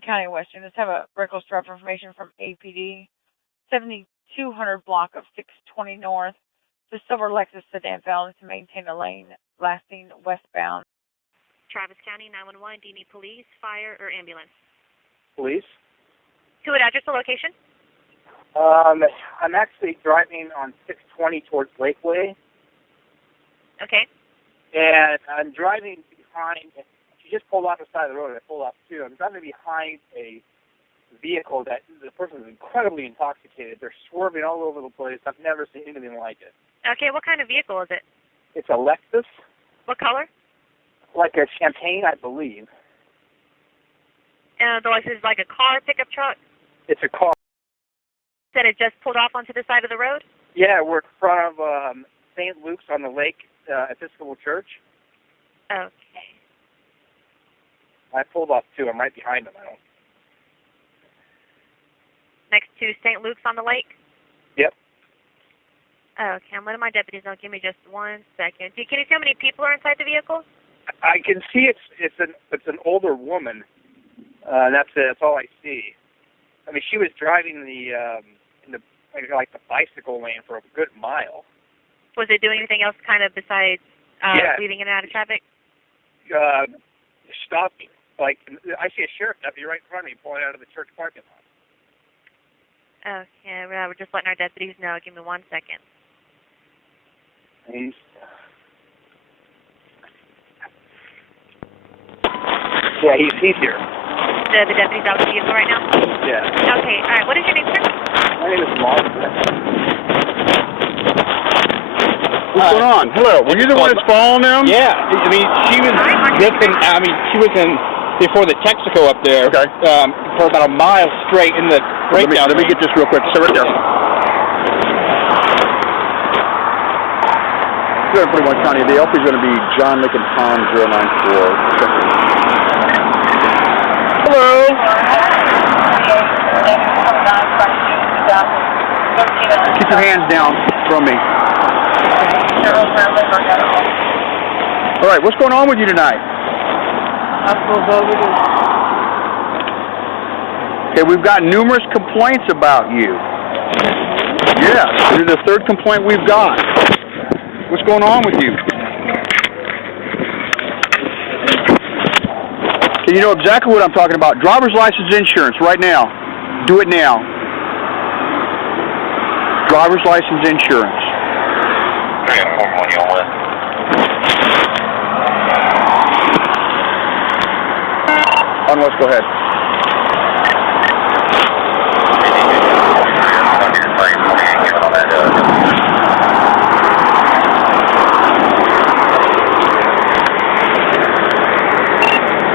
County, Western. Let's have a reckless drive information from APD. 7200 block of 620 North. The silver Lexus sedan failed to maintain a lane lasting westbound. Travis County, 911. Do you need police, fire, or ambulance? Police. To what address or location? I'm actually driving on 620 towards Lakeway. Okay. And I'm driving behind. She just pulled off the side of the road, and I pulled off too. I'm driving behind a vehicle that the person is incredibly intoxicated. They're swerving all over the place. I've never seen anything like it. Okay, what kind of vehicle is it? It's a Lexus. What color? Like a champagne, I believe. The Lexus is like a car, pickup truck? It's a car. Said it just pulled off onto the side of the road? Yeah, we're in front of St. Luke's on the Lake Episcopal Church. Okay. I pulled off too. I'm right behind them. Next to St. Luke's on the lake? Yep. Okay, I'm letting my deputies know. Give me just 1 second. Can you tell how many people are inside the vehicle? I can see it's an older woman. That's it. That's all I see. I mean, she was driving in the bicycle lane for a good mile. Was it doing anything else kind of besides weaving in and out of traffic? Stopping. Like, I see a sheriff deputy right in front of me pulling out of the church parking lot. Okay, we're just letting our deputies know. Give me 1 second. He's here. The deputy's out with the vehicle right now? Yeah. Okay, all right. What is your name, sir? My name is Mark. What's going on? Hello. Were you the one that's following them? Yeah. I mean, she was before the Texaco up there. Okay. For about a mile straight in the breakdown. Let me get this real quick. So right there. Good, 41 County. The LP is going to be John Lincoln Tom 094. Hello. Keep your hands down from me. All right, what's going on with you tonight? Okay, we've got numerous complaints about you. Yes, this is the third complaint we've got. What's going on with you? Okay, you know exactly what I'm talking about. Driver's license insurance right now. Do it now. Driver's license insurance. On West, go ahead.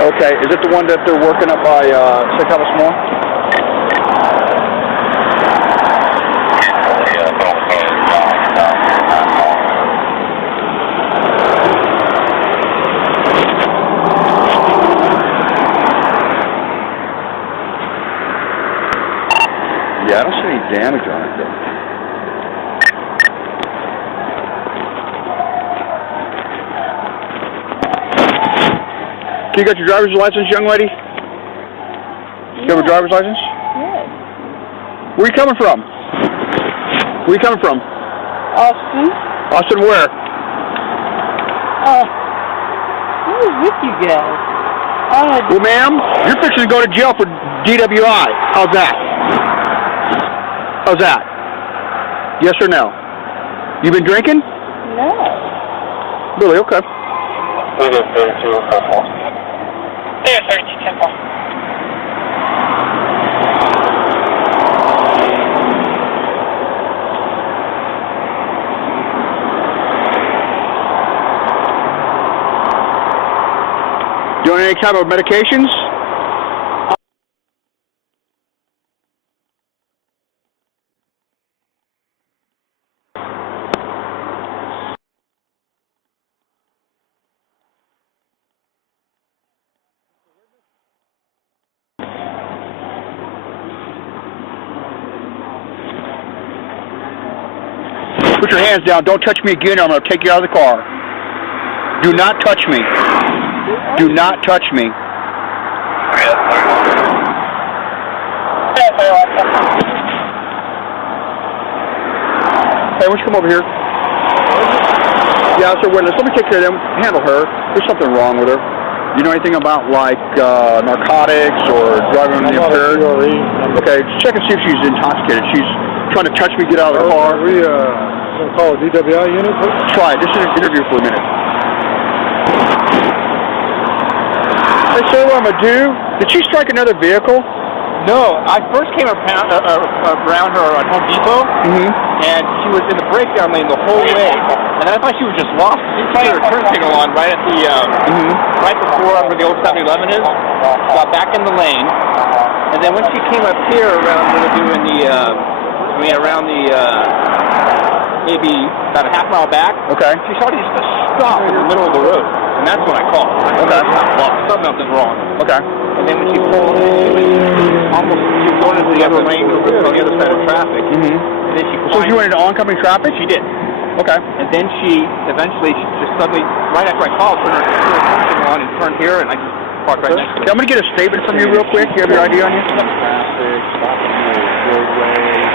Okay, is it the one that they're working up by St. Thomas More? Yeah, I don't see any damage on it, though. You got your driver's license, young lady? You have a driver's license? Yes. Where are you coming from? Where are you coming from? Austin. Austin where? Who was with you guys? Well, ma'am, you're fixing to go to jail for DWI. How's that? How's that? Yes or no? You been drinking? No. Really? Okay. There, 32 Temple. You on any type of medications? Put your hands down. Don't touch me again or I'm going to take you out of the car. Do not touch me. Do not touch me. Hey, why don't you come over here? Yeah, it's her witness. Let me take care of them. Handle her. There's something wrong with her. You know anything about, like, narcotics or driving under the impaired? Okay, check and see if she's intoxicated. She's trying to touch me, get out of the car. We going to call a DWI unit? Try it. Just an interview for a minute. Hey, sir, what I'm going to do? Did she strike another vehicle? No, I first came around her at Home Depot, and she was in the breakdown lane the whole way. And I thought she was just lost. She tried her turn signal on right at the right before where the old 7-Eleven is. Got back in the lane, and then when she came up here around where they're doing the, maybe about a half mile back. Okay. She started just to stop in the middle of the road, and that's when I called. Okay. Something's wrong. Okay. And then when she pulled, she was going into the other lane on the other side of traffic. And then she So you went into oncoming traffic? She did. Okay. And then she just suddenly, right after I called, turned her attention on and turned here, and I just parked right next to her. Okay, I'm going to get a statement from you real quick. You have your ID on you? Traffic, stopping the roadway.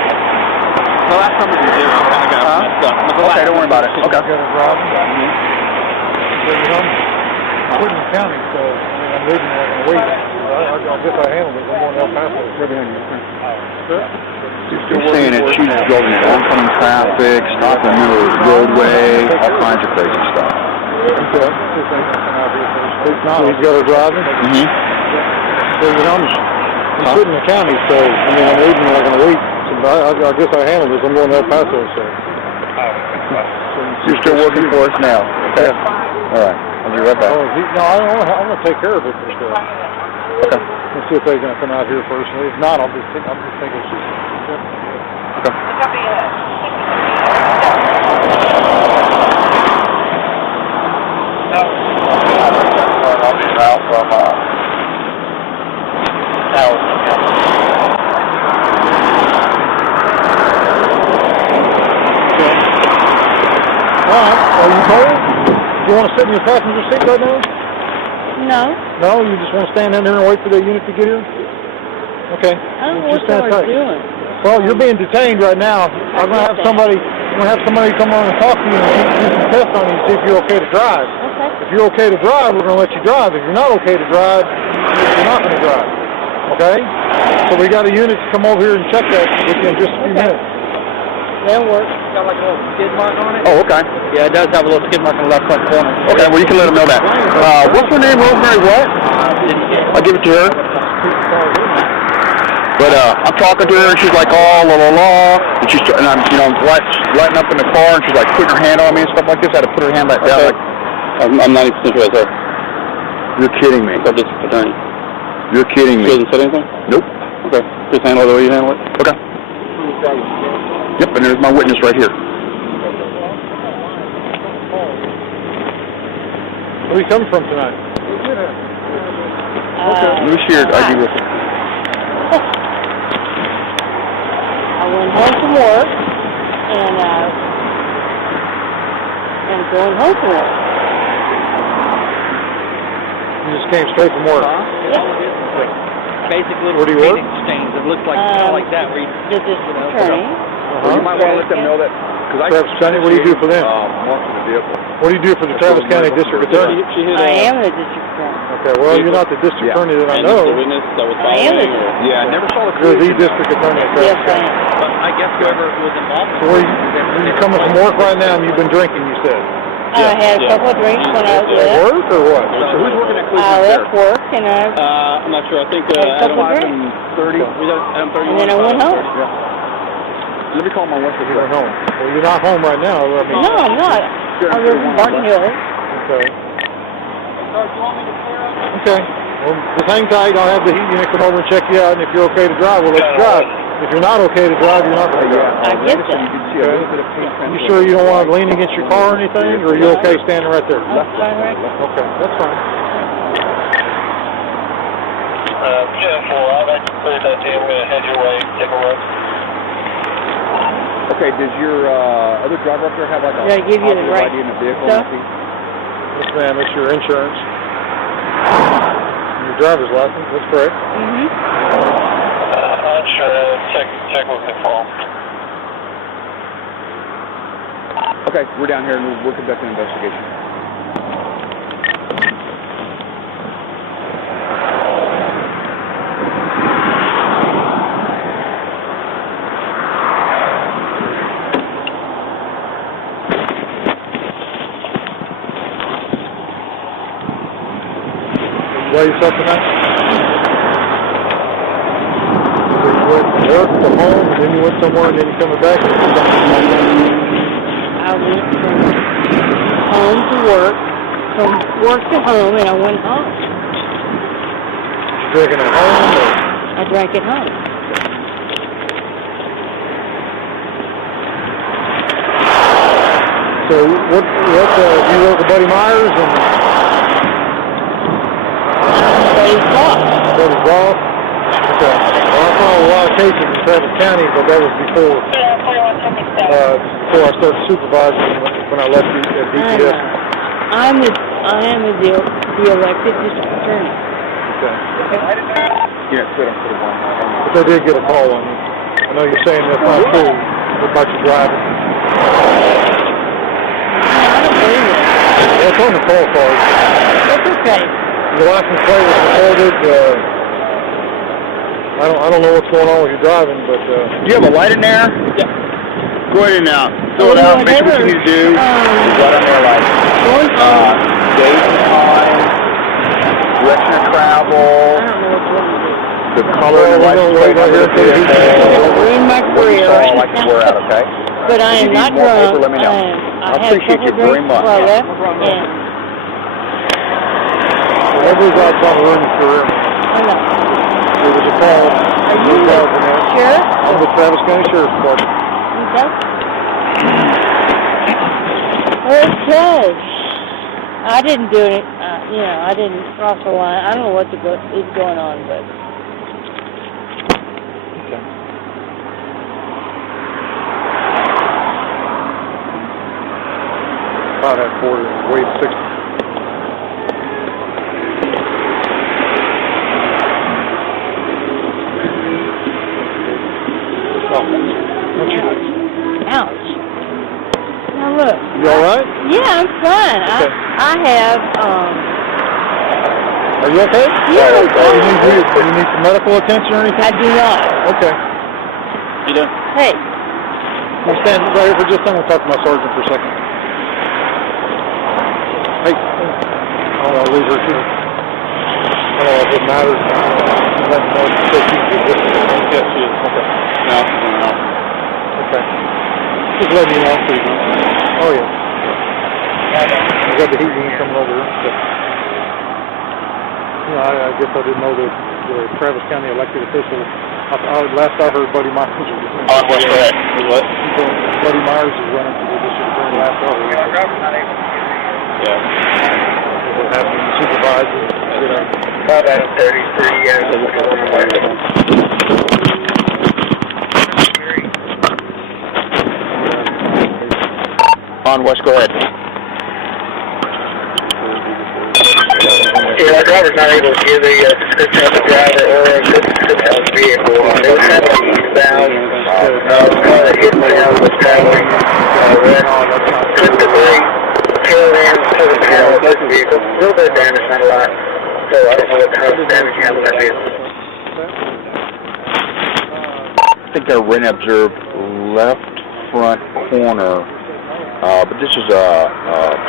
The last number was 0. I kind of got messed up. Okay, don't worry about it. Okay. Quitting the county, so I'm leaving. I'm going to wait. I guess I handled it. I'm going to El Paso. You're saying that she's driving in oncoming traffic, stopping in the middle of the roadway, all kinds of crazy stuff. Okay. He's got her driving. So, I'm quitting the county, so I'm leaving. I'm going to wait. I guess I handled this. I'm going to El Paso, so. You're still working for us now? Okay. All right. I'll be right back. I'm going to take care of it. Okay. Let's see if they're going to come out here first. If not, I'm just thinking she's... Okay. I'll be around from All right. Are you cold? Do you want to sit in your passenger seat right now? No. No? You just want to stand down there and wait for the unit to get here? Okay. I don't know what y'all are doing. Well, you're being detained right now. I'm going to have somebody come on and talk to you and do some tests on you and see if you're okay to drive. Okay. If you're okay to drive, we're going to let you drive. If you're not okay to drive, you're not going to drive. Okay? So we got a unit to come over here and check that with you in just a few minutes. That'll work. Got like a little skid mark on it? Oh, okay. Yeah, it does have a little skid mark on the left front corner. Okay, well, you can let them know that. What's her name? Rosemary what? I'll give it to her. But I'm talking to her, and she's like, oh, la, la, la. And I'm, lighting up in the car, and she's like putting her hand on me and stuff like this. I had to put her hand back down. Okay. I'm 90% sure that's her. You're kidding me. Subject attorney. You're kidding me. She hasn't said anything? Nope. Okay. Just handle it the way you handle it? Okay. Yep, and there's my witness right here. Where are you coming from tonight? Let me see your ID real quick. I went home from work, and going home from work. You just came straight from work? Yeah. Basic little Where do you work? exchange. It looks like kind of like that. Where you, The district attorney. Well, you might want to let them know that. Travis County, what do you do for them? Marking the vehicle. What do you do for the Travis County District Attorney? I am the district attorney. Okay, well, you're not the district attorney that I know. I am the district attorney. Yeah, I never saw the You're the district attorney at Yes, Travis I County. am. But I guess whoever was involved. So you're coming from work right now and you've been drinking, you said? I had a couple of drinks when I was At there. work or what? So who's working at I left work, and I'm not sure. I think had a couple of drinks. Adam 31. And then I went home. Let me call my wife. You went home. Well, you're not home right now. I mean, No, I'm not. I live in Barton Hills. Okay. Okay. Well, just hang tight. I'll have the heat unit come over and check you out, and if you're okay to drive, we'll let you drive. If you're not okay to drive, you're not going to drive. I get that. You sure you don't want to lean against your car or anything, or are you okay standing right there? That's fine, right? Okay, that's fine. 10-4, I've actually cleared that team. I'm going to head your way, take a look. Okay, does your other driver up there have like a Did I give you the copy of right ID in the vehicle? stuff? Yes, ma'am, that's your insurance. Your driver's license, that's correct. Mm-hmm. I'm sure. Check with the phone. Okay, we're down here and we're conducting an investigation. Why yourself tonight? So you went from work to home, and then you went somewhere, and then you coming back? I went from home to work, from work to home, and I went home. You drinking at home? Or? I drank at home. So what you work with Buddy Myers and Buddy's boss. Buddy's boss? Okay. Well, I found a lot of cases in Travis County, but that was before I started supervising when I left at DPS. I am the elected district attorney. Okay. Yeah, sit up for the one. But they did get a call on you. I know you're saying that's not true about you driving. I don't believe it. It's on the call card. That's okay. The license plate was recorded. I don't know what's going on with your driving, but Do you have a light in there? Yeah. Go ahead and fill it out. Make sure what you need to do. Is right on there, like date and time, direction of travel, I don't know what's wrong with it. the color of the license plate, Ruin my career. I like to wear out, okay? But I am not drunk. Let me know. I had a appreciate couple you very drinks much. before I left, and everybody's trying to ruin your career. I know. There was a call. Are you sure? I'm with Travis County Sheriff's Department. Okay. Okay. I didn't do it. I didn't cross the line. I don't know what is going on, but. Okay. About that quarter, weighed 60. Ouch. Now look. You all right? Yeah, I'm fine. Okay. I have, Are you okay? Yeah, I'm fine. Do you need some medical attention or anything? I do not. Okay. You doing? Hey. We'll stand right here for just a second. We'll talk to my sergeant for a second. Hey. I'll leave her too. I don't know if it matters. Let me know if she's Yes, she is. Okay. No. Okay. Just let me know, please. Oh, yeah. I got the heat unit coming over here. So. I guess I didn't know that the Travis County elected official. Last I heard, Buddy Myers was running. On what's correct? What? Buddy Myers is running for the district attorney last I heard. Yeah. What happened to the supervisor? About at 33, yeah. On West, go ahead. Yeah, the driver's not able to give a description of the driver or a description of the vehicle. It was kind of eastbound. The car that hit them was traveling right on took the brake, killed in to the panel of this vehicle. A little bit of damage, not a lot. So I don't know what kind of damage you have on that vehicle. I think I ran observed left front corner, but this is a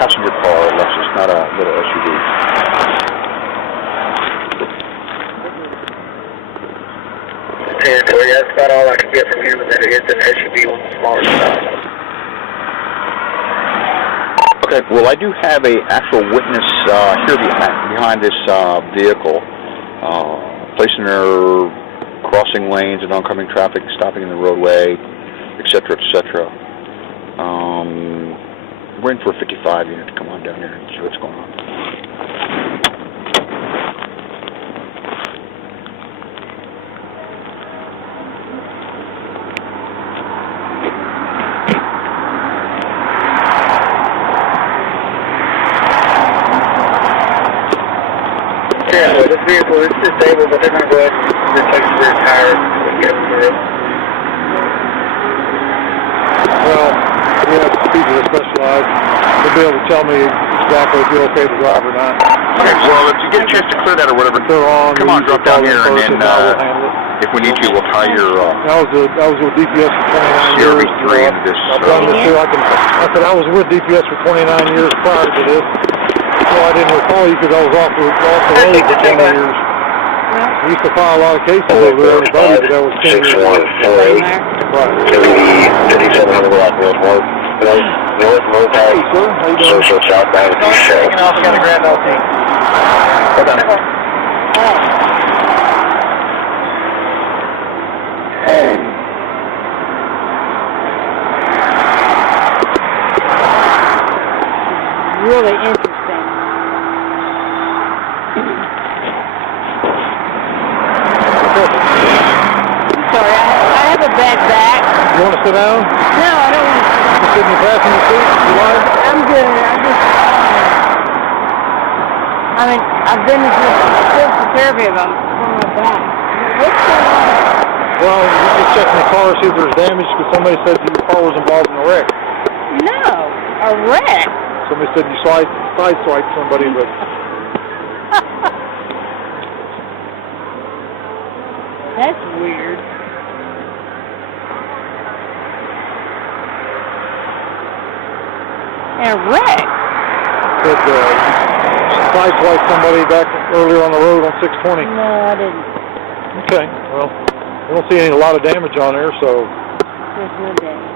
passenger car, Lexus, not a little SUV. Territory, that's about all I can get from him, and then it's an SUV on the smaller side. Okay, well, I do have a actual witness here behind this vehicle, placing her crossing lanes and oncoming traffic, stopping in the roadway, etc., etc. Waiting for a 55 unit to come on down here and see what's going on. Yeah, this vehicle is disabled, but they're going to go ahead and replace the rear tire and get them through. Well, we have people, especially they'll be able to tell me exactly if you're okay to drive or not. Okay, well, if you get a chance to clear that or whatever, They're on. come on, drop down here, and then we'll handle it. if we need to, we'll tie your I was with DPS for 29 years. CRV3 in this. I've done this too. I said I was with DPS for 29 years prior to this. So I didn't recall you because I was off the road for 20 years. I used to file a lot of cases over there in the buddy, but that was 10 years ago. Right. 5700 block north. North Hey, sir. How you doing? Social southbound. Taking off, got a Grand LT. Hold on. Really interesting. I'm sorry, I have a bad back. You want to sit down? No, I don't want to. You sit in the passenger seat? You like? I'm good. I mean, I've been in physical therapy for my back. What's going on? Well, you just checking the car, see if there's damage, because somebody said your car was involved in a wreck. No, a wreck. Somebody said you sideswiped somebody, but... That's weird. And a wreck. Said sideswiped somebody back earlier on the road on 620. No, I didn't. Okay, well, I don't see a lot of damage on there, so... There's no damage.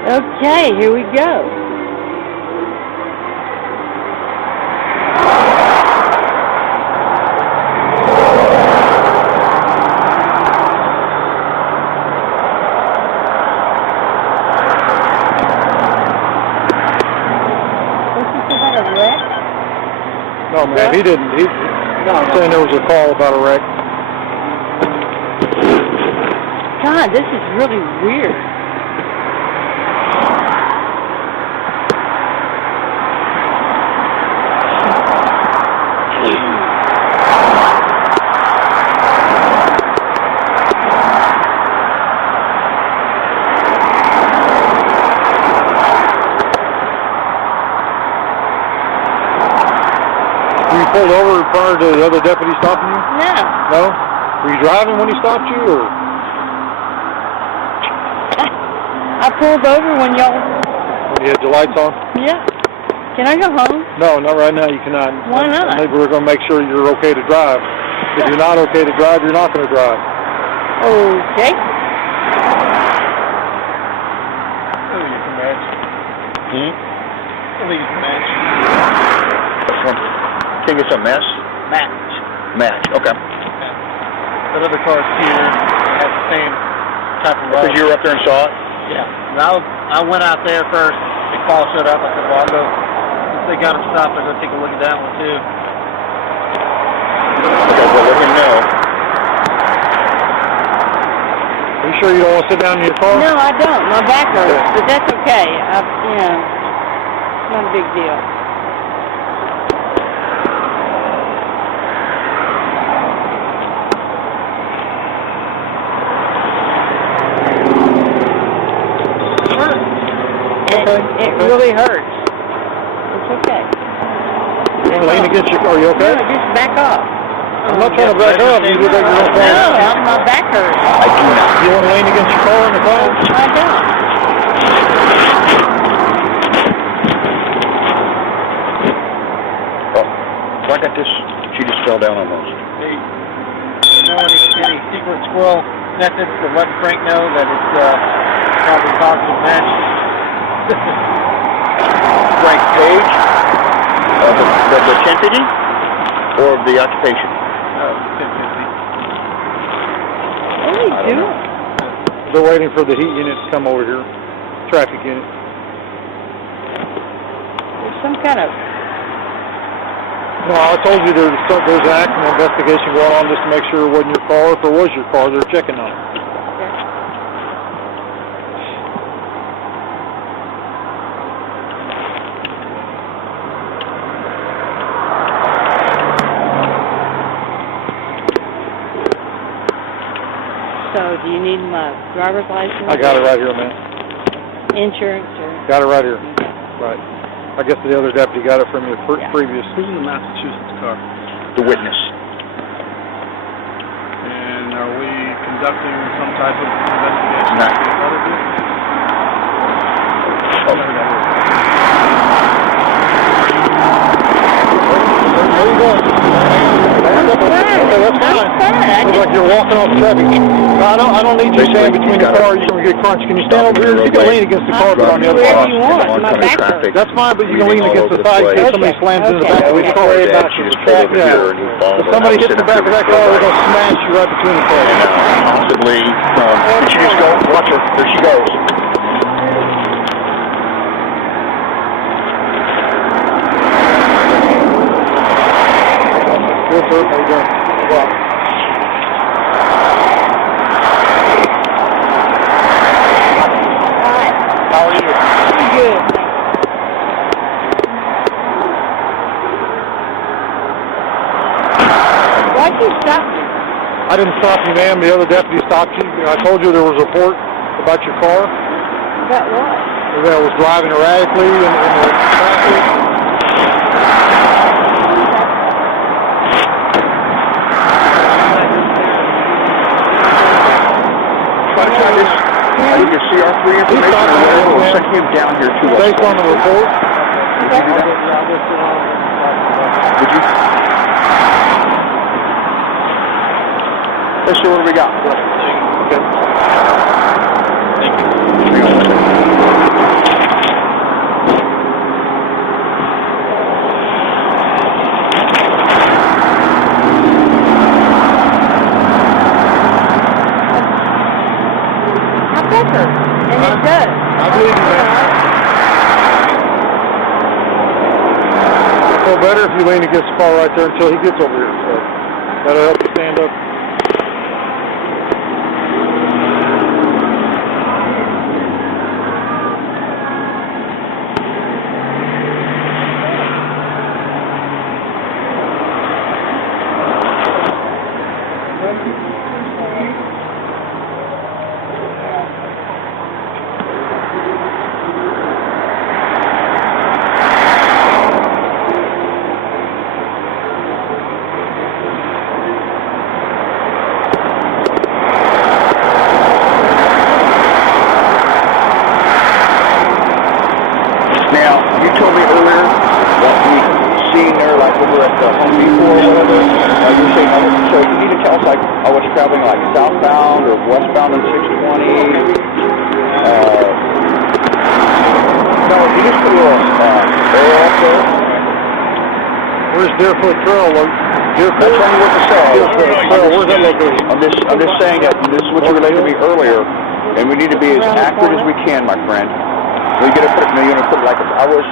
Okay, here we go. No, man, he didn't. I'm saying there was a call about a wreck. God, this is really weird. Pulled over prior to the other deputy stopping you? No. No? Were you driving when he stopped you, or? I pulled over when y'all... When you had your lights on? Yeah. Can I go home? No, not right now. You cannot. Why not? Maybe we're going to make sure you're okay to drive. If you're not okay to drive, you're not going to drive. Okay. Can you get some mess? Match, okay. That other car's here had the same type of rubber. Because you were up there and saw it? Yeah. And I went out there first. The call shut up. I said, well, I'll go. Since they got him stopped, I'll go take a look at that one, too. Okay, well, let him know. Are you sure you don't want to sit down in your car? No, I don't. My back hurts, but that's okay. It's not a big deal. It really hurts. It's okay. You want to lean against your car? Are you okay? No, just back off. I'm not trying to back up. You look like you're on fire. No, my back hurts. I do not. You want to lean against your car in the car? I don't. Oh, so I got this. She just fell down almost. Hey, you know any secret squirrel methods to let Frank know that it's probably a positive match? Frank Page, the deputy, or the occupation? What are you doing? They're waiting for the heat unit to come over here. Traffic unit. There's some kind of... No, I told you there's an accident investigation going on just to make sure it wasn't your car. If it was your car, they're checking on it. So Do you need my driver's license? I got it right here, man. Insurance or? Got it right here. Right. I guess the other deputy got it from you previous. Who's in the Massachusetts car? The witness. And are we conducting some type of investigation? No. Where you going? Okay, that's fine. Looks like you're walking off traffic. I don't need you to stand between the car. You're going to get crunched. Can you stand over here? You can lean against the car, but on the other Wherever side. you want. My back hurts. That's fine, but you can lean against the side in case somebody slams into the back of the car. If somebody hits the back of that car, they're going to smash you right between the cars. Possibly. Did she just go? Watch her. There she goes. Good, sir. How you doing? Well. How are you? Good. Why'd you stop me? I didn't stop you, ma'am. The other deputy stopped you. I told you there was a report about your car. About what? That was driving erratically in the traffic. I need your CR3 information or whatever, or send him down here to us. Based on the report? Did you do that? Did you? Let's see what we got. Okay. Thank you. Hang on one second. And it does. I believe you, man. It'll feel better if you lean against the car right there until he gets over here. So that'll help you stand up. Traveling like southbound or westbound on 620. No, you just put a little arrow up there. Where's Deerfoot Trail? Deerfoot? That's what you want to say. Deerfoot Trail, where's that located? I'm just saying that this is what you related to me earlier, and we need to be as accurate as we can, my friend. You're gonna put like I was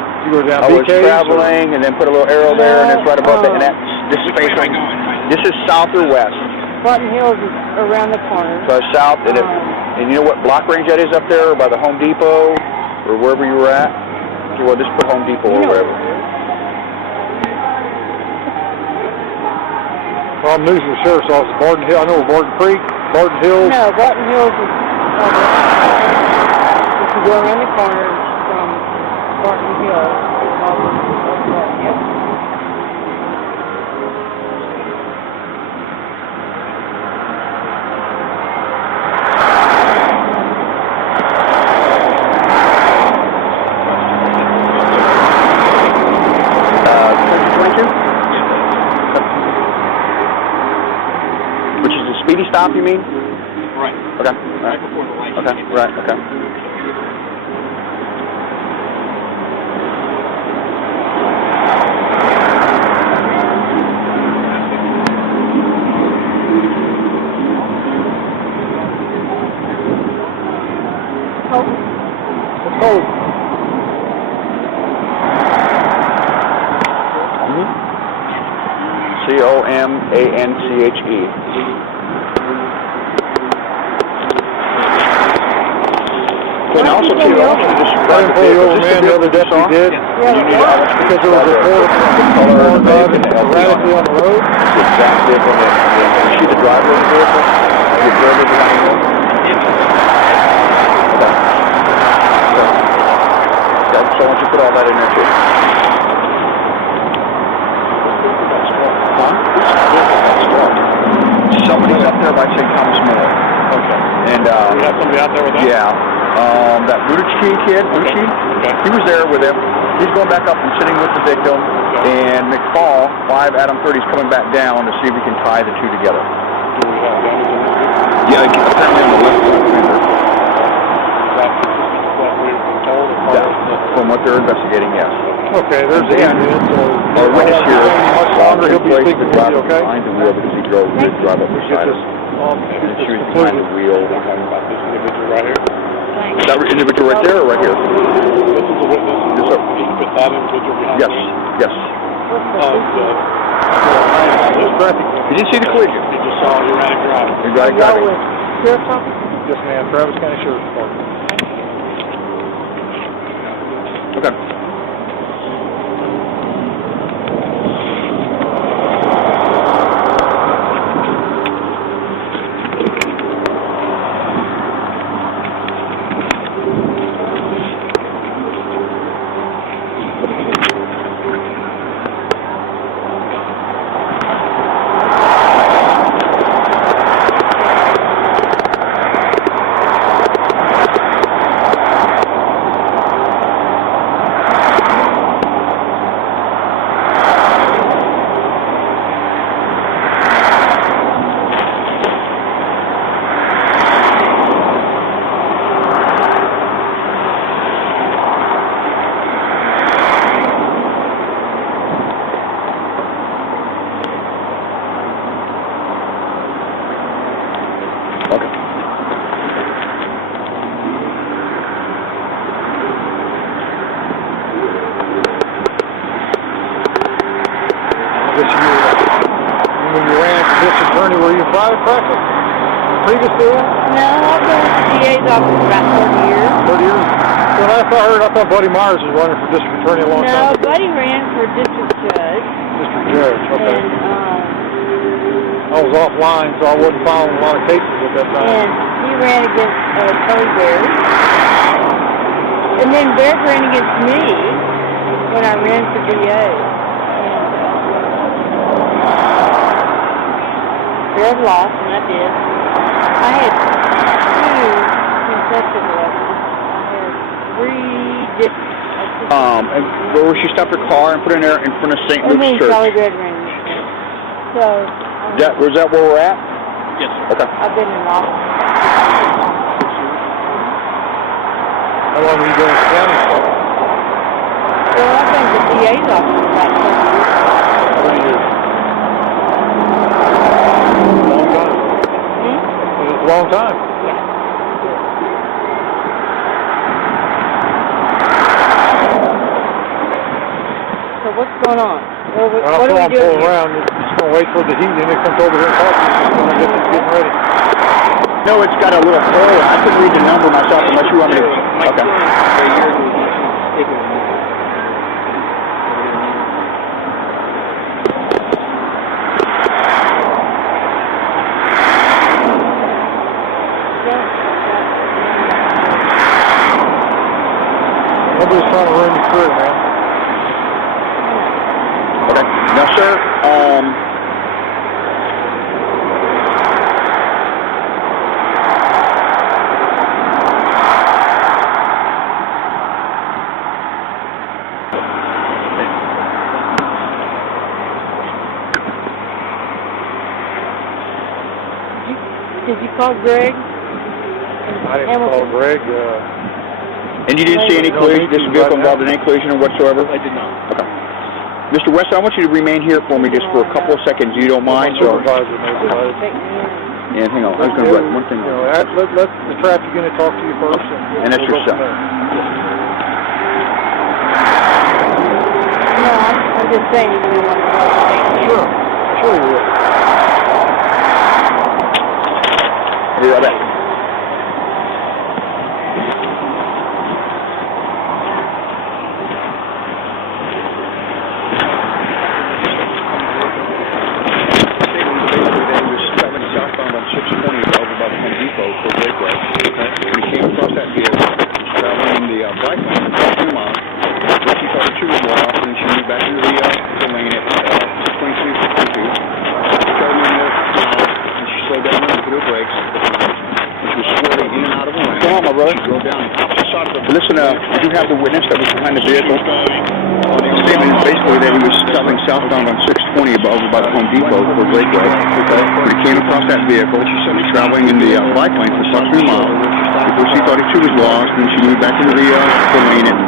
traveling, and then put a little arrow there, and it's right above it, and this is facing. This is south or west. Barton Hills is around the corner. So south, and you know what block range that is up there by the Home Depot or wherever you were at? Well, just put Home Depot or wherever. Well, I'm new to the sheriff's office. Barton Hill. I know Barton Creek, Barton Hills. No, Barton Hills is if you go around the corner from Barton Hills. Speedy stop, you mean? Right. Okay. Right before the light. Okay. Right. Okay. COMANCHE. And also, too, I want you to describe the vehicle. Is this the vehicle that you saw? Did. Yeah. You need to Because there was a report of someone driving erratically on the road. The exact vehicle that you see the driver of the vehicle? The driver behind you? so I want you to put all that in there too. Somebody's up there by St. Thomas More. Okay. And we have somebody out there with us? Yeah. That Ludici kid, Ludici, he was there with him. He's going back up and sitting with the victim. And McFall, 5 Adam 30 is coming back down to see if we can tie the two together. Do we have damage in this? Yeah, apparently on the left fender. That's what we were told? From what they're investigating, yes. Okay, there's the end. So our witness here, much longer. He'll be speaking to you, okay? Behind the wheel because he did drive up beside us. And she was behind the wheel. We're talking about this individual right here? That individual right there or right here? This is the witness. Yes, sir. With that individual behind Yes, me? yes. You didn't see the collision? You just saw erratic driving. Erratic driving. Sheriff's office? Yes, ma'am. Travis County Sheriff's Department. Okay. When you ran for this attorney, were you in private practice previous to that? No, I've been with the DA's office about 30 years. 30 years? So last I heard, I thought Buddy Myers was running for district attorney a long time No, ago. Buddy ran for district judge. District judge, okay. And, I was offline, so I wasn't following a lot of cases at that time. and he ran against Tony Bear. And then Bear ran against me when I ran for DA. Bear lost, and I did. I had 2 consecutive elections. I had 3 different. And where she stopped her car and put in there in front of St. And Luke's then Church. Charlie Red ran against me. So, Was that where we're at? Yes, sir. Okay. I've been in office. How long were you doing the county for? Well, I've been to the DA's office about 20 years. 20 years. Long time. Hmm? It was a long time. Yeah. So what's going on? What are we I'm doing pulling here? around. Just going to wait for the heat, and it comes over here and talks to you. When I get this getting ready. No, it's got a little hole. I couldn't read the number myself unless you want me to. Okay. Nobody's trying to ruin your career, man. Okay. Now, sir, Did you call Greg? I didn't call Greg. and you didn't see any collision, this vehicle involved in any collision whatsoever? I did not. Okay. Mr. West, I want you to remain here for me just for a couple of seconds, if you don't mind. So, Supervisor knows about it. and hang on, I was going to write one thing. You know, let the traffic unit talk to you first. And that's we'll go yourself. from there. No, I'm just saying you really want to know. Sure. Sure you will. Be right back. Southbound on 620 over by the Home Depot for Gateway. When he came across that vehicle, traveling the bike lane, came on, brakes. She was swirling in and out of the lane. Come on, my brother. She drove down the opposite side of the... Listen, you have the witness that was behind the vehicle. The statement is basically that he was traveling southbound on 620 over by the Home Depot for Lakeway. When he came across that vehicle, she was traveling in the bike lane for approximately a mile. Before she thought he was lost, and she moved back into the lane at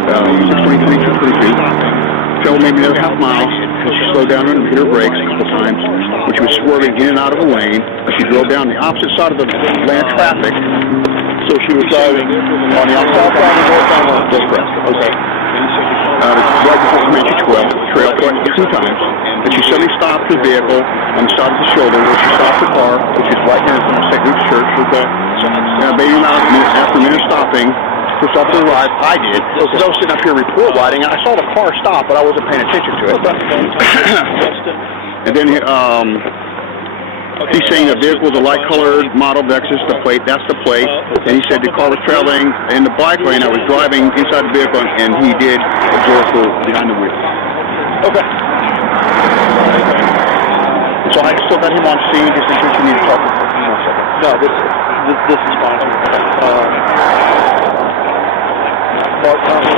620, 22, traveled maybe another half mile. She slowed down and hit her brakes a couple times. When she was swerving in and out of the lane, she drove down the opposite side of the lane of traffic. So she was driving on the outside side of the road. That's correct. Okay. Right before Comanche Trail, two times. And she suddenly stopped her vehicle on the side of the shoulder where she stopped the car, which is right here in front of St. Luke's Church. Okay. Maybe after a minute of stopping, pushed off to the right. I did. Because I was sitting up here report writing, and I saw the car stop, but I wasn't paying attention to it. And then he's saying the vehicle was a light-colored model Lexus, the plate, that's the plate. And he said the car was traveling in the bike lane. I was driving inside the vehicle, and he did observe her behind the wheel. Okay. So I still got him on scene just in case you need to talk to him 1 second. No, this is fine. Mark Thomas,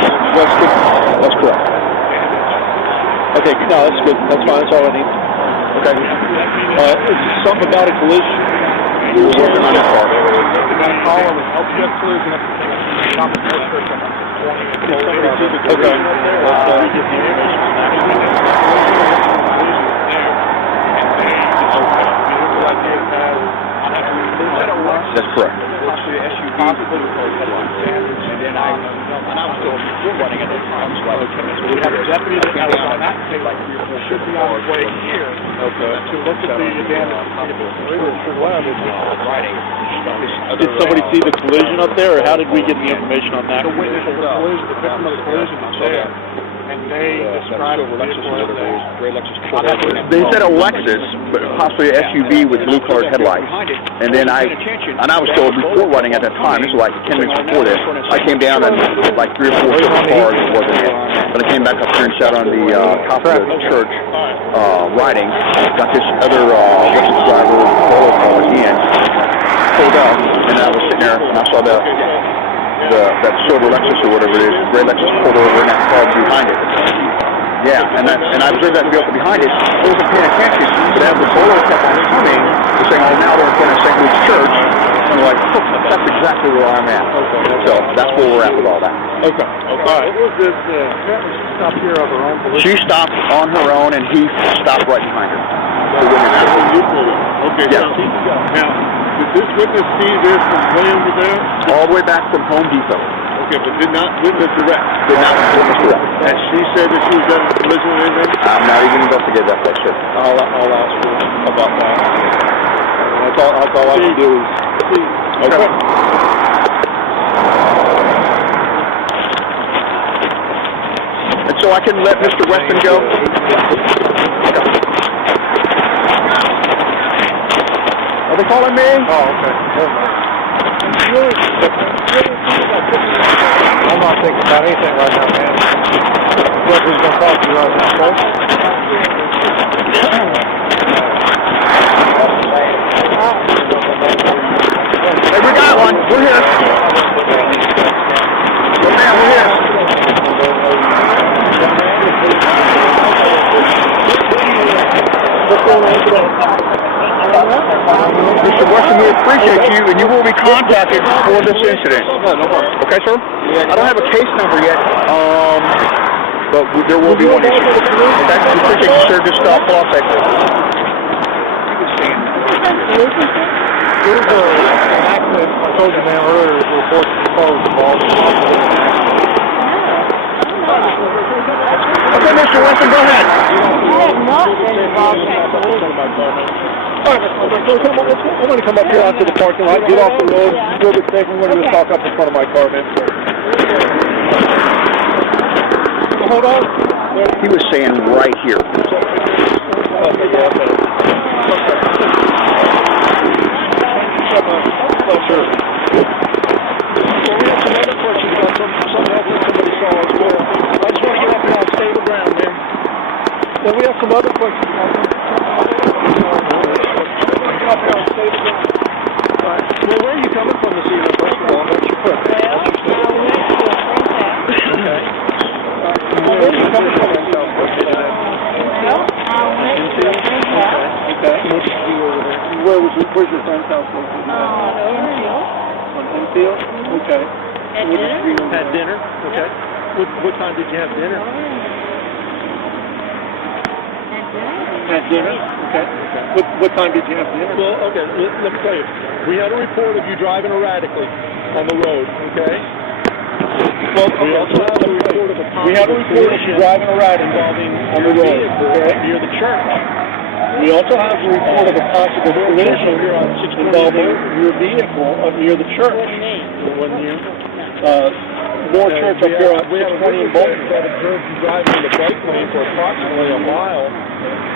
that's correct. Okay, no, that's good. That's fine. That's all I need. Okay. Something about a collision. We were working on that car. That's correct. And I was still running at that time, so we have a deputy that was on that thing like 3 or 4 should be on his way here to look at the damage. Did somebody see the collision up there, or how did we get the information on that? The witness of the collision, the victim of the collision was there, and they described the vehicle as a gray Lexus. They said a Lexus, but possibly an SUV with blue-colored headlights. And then I was still before running at that time. This was like 10 minutes before this. I came down and like 3 or 4 different cars wasn't it. But I came back up here and sat on the top of the church riding. Got this other Lexus driver, Polo car again, pulled up, and I was sitting there and I saw that silver Lexus or whatever it is, gray Lexus pulled over and that car behind it. Yeah, and I observed that vehicle behind it. I wasn't paying attention, but as the Polo kept on coming, they're saying, oh, now they're in front of St. Luke's Church. And we're like, oh, that's exactly where I'm at. So that's where we're at with all that. Okay. All right. What was this? Stop here on her own? She stopped on her own, and he stopped right behind her. Okay. Yeah. Now, did this witness see this from way over there? All the way back from Home Depot. Okay, but did not witness direct. Did not witness direct. And she said that she was at a collision or anything? I'm not even investigating that place, sir. I'll ask her about that. That's all I can do is see. Okay. And so I can let Mr. Weston go? Are they calling me? Oh, okay. I'm not thinking about anything right now, man. What he's going to talk to you right now, folks? Hey, we got one. We're here. Well, man, we're here. Mr. Weston, we appreciate you, and you will be contacted for this incident. No problem. Okay, sir? I don't have a case number yet, but there will be one issue. Okay? We appreciate you, sir. Just pull off safely. There's an accident, I told you, man, earlier, the report the car was involved. Okay, Mr. Weston, go ahead. I have not been involved in that collision. All right, I'm going to come up here onto the parking lot, get off the road, a little bit safer. I'm going to just talk up in front of my car, man. Hold on. He was saying right here. Sure. Well, we have some other questions about something else that somebody saw as well. I just want to get up here on stable ground, man. Well, we have some other questions about something else. Up here on stable ground. Well, where are you coming from this evening, first of all? What's your foot? Well, I went to a friend's house. Okay. Well, where are you coming from in South Florida? Well, I went to a friend's house. Okay. What did you do over there? Where's your friend's house located? On Overhill. On Enfield? Okay. At dinner. Had dinner? Okay. What time did you have dinner? Had dinner? Okay. What time did you have dinner? Well, okay, let me tell you. We had a report of you driving erratically on the road, okay? Well, we also have a report of a possible collision driving erratic involving on the road, okay? Near the church. We also have a report of a possible collision involving your vehicle near the church. It wasn't you? More church up here on 620 in Bolton that observed you driving in the bike lane for approximately a mile,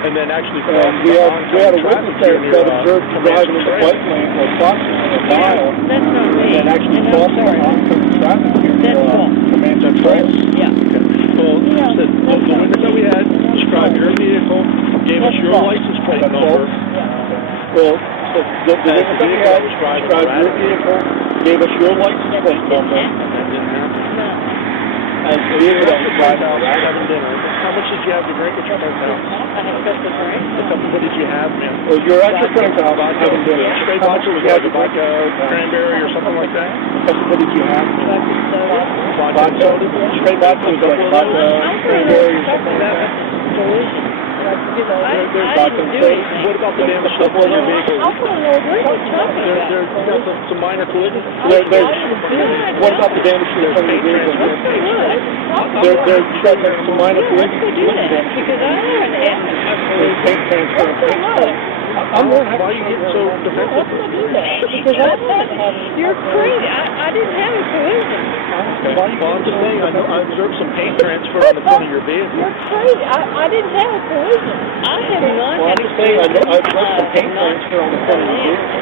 and then actually we had a witness that observed you driving in the bike lane for approximately a mile, That's not me. and then actually crossing the oncoming traffic here. That's false. Commander Trail. Yeah. Well, the witness that we had described your vehicle, gave us your license plate number. Well, the witness that we had described your vehicle, gave us your license plate number. And the vehicle that was driving out having dinner. How much did you have to drink at your friend's house? I had a couple of drinks. What did you have, man? Well, you're at your friend's house having dinner. Straight vodka, was that vodka, cranberry, or something like that? What did you have? Vodka soda. Straight vodka was like vodka, cranberry, or something like that? There's vodka and soda. What about the damage to your vehicle? I want to know what you're talking about. There's some minor collisions. What about the damage to your vehicle? There's some minor collisions. Because I haven't had Paint transfer. I'm wondering why you get so defensive. because you're crazy. I didn't have a collision. Well, I'm just saying, I observed some paint transfer on the front of your vehicle. You're crazy. I didn't have a collision. I have not Well, had I'm a just saying, collision. I observed some paint transfer on the front of your vehicle.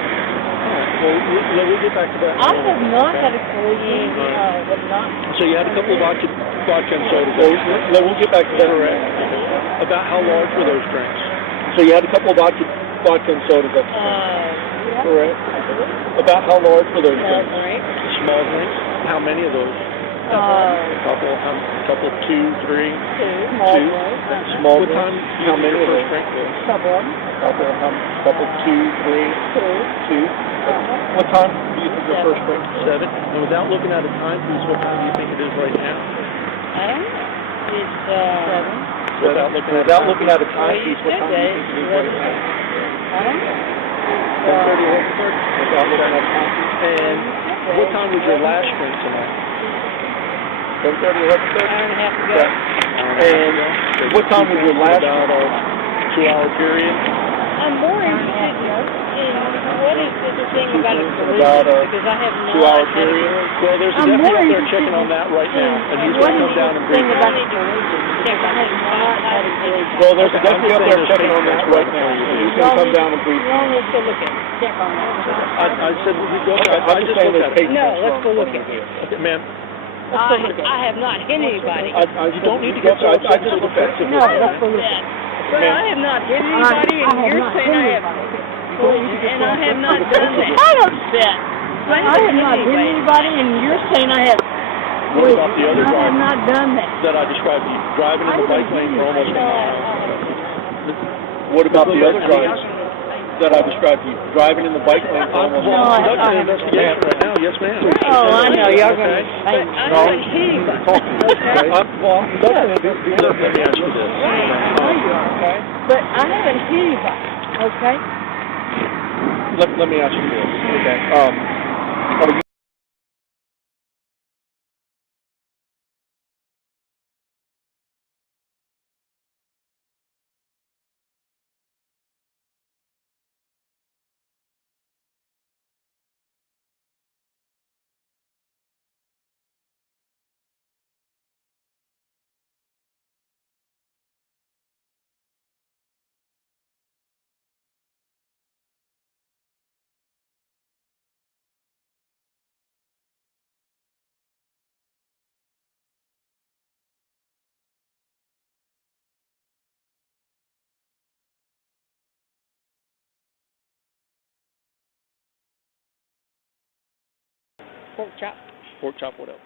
Well, we'll get back to that. I have not had a collision. Have not. So you had a couple of vodka and sodas. We'll get back to that. Correct. About how large were those drinks? So you had a couple of vodka and sodas. Correct. About how large were those drinks? Small drinks. How many of those? Couple, 2, 3. Small drinks. Small drinks. What time? How many of those drinks? Couple of them. Couple, 2, 3. 2. What time do you think your first drink? 7. And without looking at a timepiece, what time do you think it is right now? I don't know. It's 7. Without looking at a timepiece, what time do you think it is right now? I don't know. 10:30, 11:30. Without looking at a timepiece. And what time was your last drink tonight? 10:30, 11:30. Hour and a half ago. And what time was your last drink? 2-hour period. I'm more interested in what is the thing about a collision, About a because I have not 2-hour had a period. collision. Well, there's a I'm deputy more up there interested checking on that right now, and he's what going to is come down the and thing brief about us. a collision? Because I have not had a collision. Well, there's a deputy up there checking on that right now, and he's going to come down and brief us. Well, let's go look at it. Check on that. I said we go. I just looked at it. No, let's go look at it. Okay, ma'am. I have not hit anybody. You don't need to get so defensive. No, let's go look at it. But I have not hit anybody, and you're saying I have. And I have not done that. I don't bet. I have not hit anybody, and you're saying I have. What about the other I have driver not done that. that I described to you, driving in the bike lane for almost a mile? What about the other drivers that I described to you, driving in the bike lane for almost a mile? I'm conducting an investigation right now. Yes, ma'am. Oh, I know. Y'all going to Okay. I haven't hit anybody. Okay? Well, I'm conducting an investigation. Let me ask you this. I know you are, okay? But I haven't hit anybody, okay? Let me ask you this. Okay. Are you Pork chop. Pork chop, what else?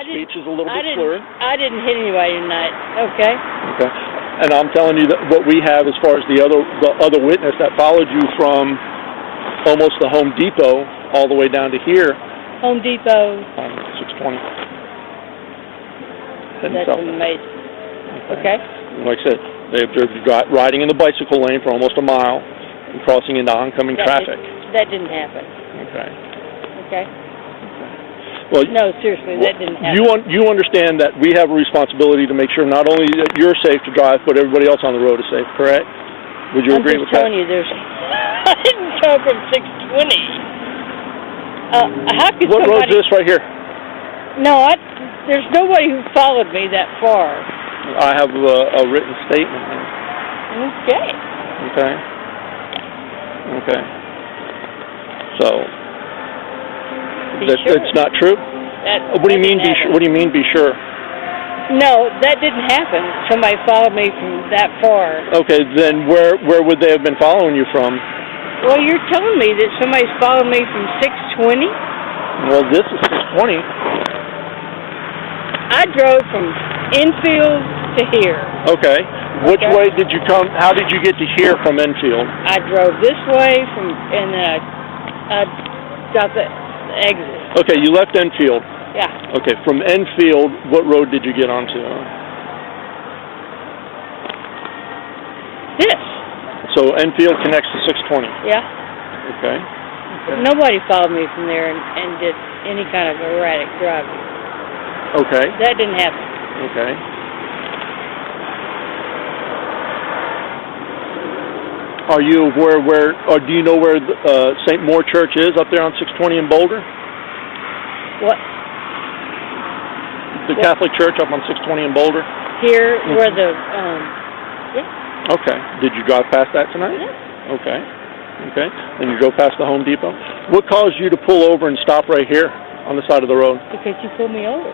Speech is a little bit slurred. I didn't hit anybody tonight. Okay. Okay. And I'm telling you that what we have as far as the other witness that followed you from almost the Home Depot all the way down to here. Home Depot. 620. That's amazing. Okay. Like I said, they observed you riding in the bicycle lane for almost a mile and crossing into oncoming traffic. That didn't happen. Okay. Okay. Well, no, seriously, that didn't happen. You understand that we have a responsibility to make sure not only that you're safe to drive, but everybody else on the road is safe, correct? Would you agree with that? I'm just telling you, I didn't come from 620. How could what road is this right here? No, there's nobody who followed me that far. I have a written statement. Okay. Okay. Okay. So. It's not true? What do you mean be sure? What do you mean be sure? No, that didn't happen. Somebody followed me from that far. Okay, then where would they have been following you from? Well, you're telling me that somebody's followed me from 620? Well, this is 620. I drove from Enfield to here. Okay. Which way did you come? How did you get to here from Enfield? I drove this way and then I got the exit. Okay, you left Enfield. Yeah. Okay, from Enfield, what road did you get onto? This. So Enfield connects to 620? Yeah. Okay. Nobody followed me from there and did any kind of erratic driving. Okay. That didn't happen. Okay. Are you aware or do you know where St. Moore Church is up there on 620 in Boulder? What? The Catholic Church up on 620 in Boulder? Here, where the, yeah. Okay. Did you drive past that tonight? Yeah. Okay. Okay. And you drove past the Home Depot? What caused you to pull over and stop right here on the side of the road? Because you pulled me over.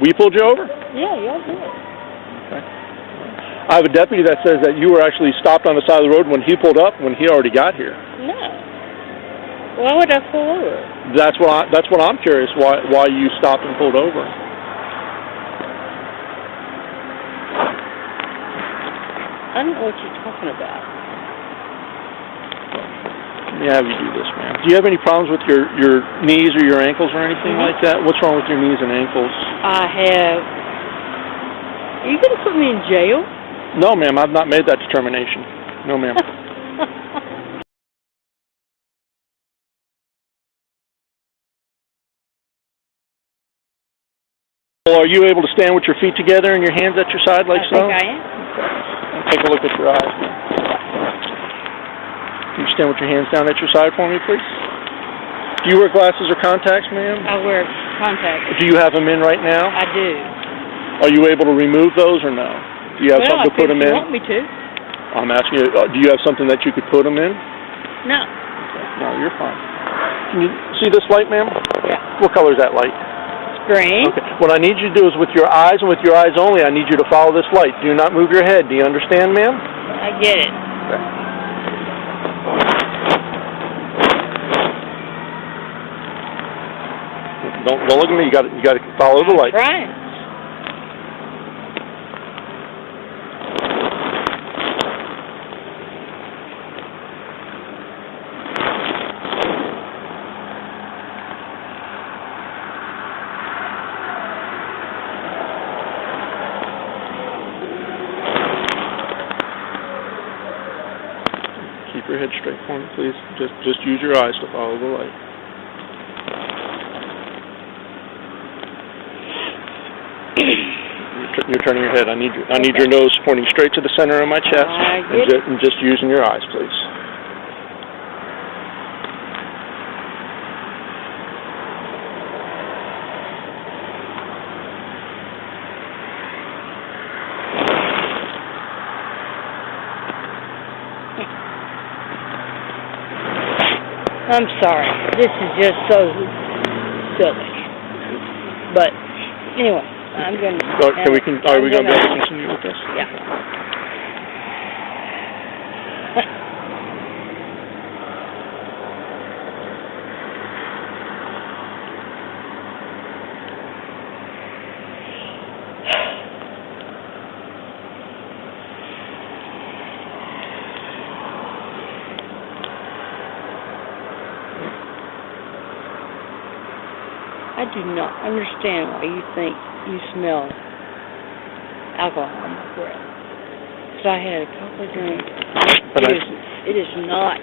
We pulled you over? Yeah, y'all did. Okay. I have a deputy that says that you were actually stopped on the side of the road when he pulled up, when he already got here. No. Why would I pull over? That's what I'm curious. Why you stopped and pulled over? I don't know what you're talking about. Let me have you do this, ma'am. Do you have any problems with your knees or your ankles or anything like that? What's wrong with your knees and ankles? I have. Are you going to put me in jail? No, ma'am. I've not made that determination. No, ma'am. Well, are you able to stand with your feet together and your hands at your side like so? I think I am. Okay. Take a look at your eyes. Can you stand with your hands down at your side for me, please? Do you wear glasses or contacts, ma'am? I wear contacts. Do you have them in right now? I do. Are you able to remove those or no? Do you have something to put them in? You want me to. I'm asking you, do you have something that you could put them in? No. No, you're fine. Can you see this light, ma'am? Yeah. What color is that light? Green. Okay. What I need you to do is with your eyes and with your eyes only, I need you to follow this light. Do not move your head. Do you understand, ma'am? I get it. Okay. Don't look at me. You got to follow the light. Right. Keep your head straight for me, please. Just use your eyes to follow the light. You're turning your head. I need your nose pointing straight to the center of my chest, and just using your eyes, please. I'm sorry. This is just so silly. But anyway, I'm going to... Are we going to be able to continue with this? Yeah. I do not understand why you think you smell alcohol on my breath. Because I had a couple of drinks. It is not.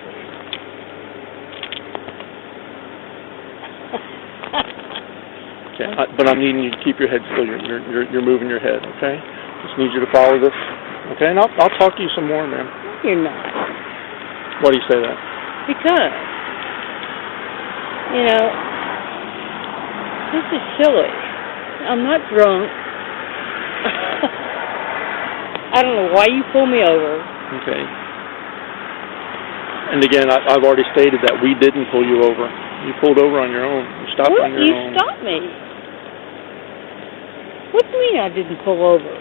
Okay, but I'm needing you to keep your head still. You're moving your head, okay? Just need you to follow this, okay? And I'll talk to you some more, ma'am. You're not. Why do you say that? Because, you know, this is silly. I'm not drunk. I don't know why you pulled me over. Okay. And again, I've already stated that we didn't pull you over. You pulled over on your own. You stopped on your own. You stopped me. What do you mean I didn't pull over?